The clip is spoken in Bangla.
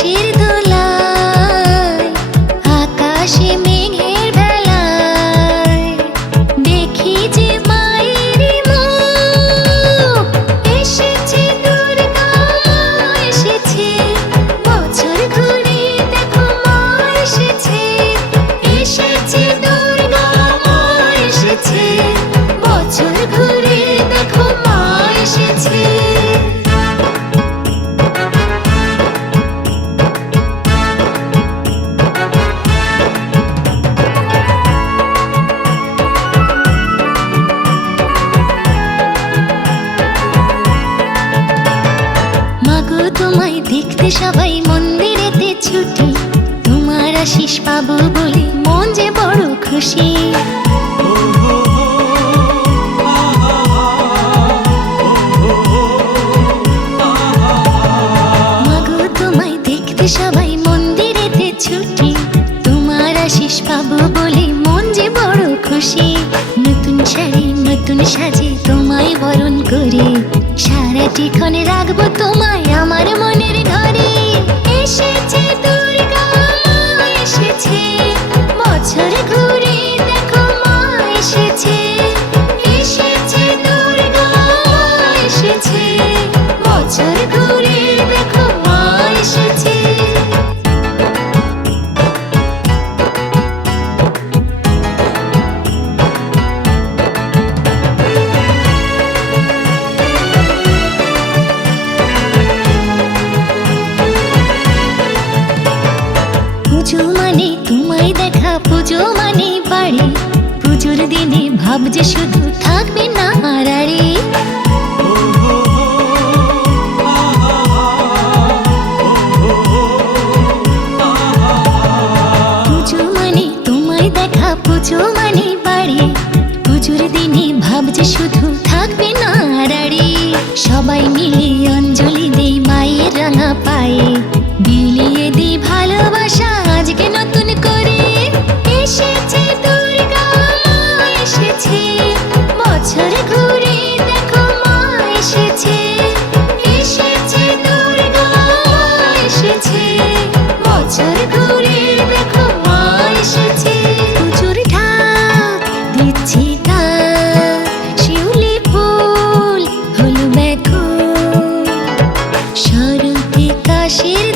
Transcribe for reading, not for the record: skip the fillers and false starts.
বাতাসের দোলায়, আকাশে মেঘের বেলায় দেখি যে মায়ের মুখ। এসেছে দুর্গা এসেছে, বছর ঘুরে দেখো মা এসেছে। এসেছে দুর্গা এসেছে, বছর ঘুরে দেখো মা এসেছে। মাগো তোমায় দেখতে সবাই মন্দিরেতে ছুটি, তোমার আশিস পাবো বলে মন যে বড় খুশি। মাগো তোমায় দেখতে সবাই মন্দিরেতে ছুটি, তোমার আশিস পাবো বলে মন যে বড় খুশি। নতুন শাড়ি নতুন সাজে তোমায় বরণ করে, সারাটিক্ষণ রাখবো তোমায় আমার মনের ঘরে। এসেছে দুর্গা এসেছে, বছর ঘুরে দেখো মা এসেছে। এসেছে দুর্গা এসেছে, বছর ঘুরে দেখো মা এসেছে। পুজো মানে তোমায় দেখা, পুজো মানে বাড়ি। পুজোর দিনে ভাব যে শুধু থাকবে না আড়াড়ে। পুজো মানে তোমায় দেখা, পুজো মানে বাড়ি। পুজোর দিনে ভাব যে শুধু থাকবে না আড়াড়ে। সবাই মিলে অঞ্জলি দেই মায়ের রাঙা পায়ে, বিলিয়ে দিই ভালোবাসা আজকে নতুন করে। এসেছে দুর্গা এসেছে, বছর ঘুরে দেখো মা এসেছে। এসেছে দুর্গা এসেছে, বছর ঘুরে দেখো মা এসেছে। পুজোর ঢাক দিচ্ছি তাক, শিউলি ফুল হলো ব্যাকুল, শরতে কাশের